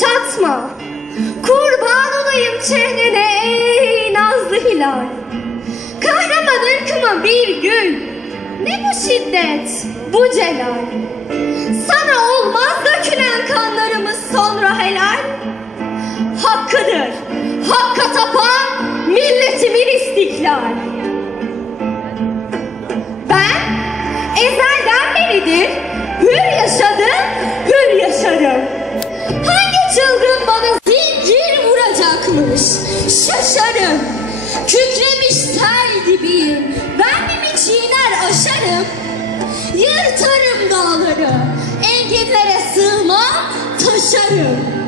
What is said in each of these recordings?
Çatma, kurban olayım çehrene ey nazlı hilal. Kahraman ırkıma bir gül, ne bu şiddet, bu celal. Sana olmaz dökülen kanlarımız sonra helal. Hakkıdır, hakka tapan milletimin istiklal. Vuracakmış? Şaşarım. Kükremiş sel gibiyim. Ben mi çiğner aşarım? Yırtarım dağları. Enginlere sığmam, taşarım.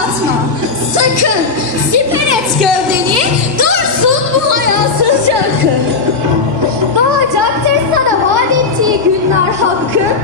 Uğratma. Sakın siper et gövdeni, dursun bu hayasızca akın. Doğacaktır sana vaat günler hakkın.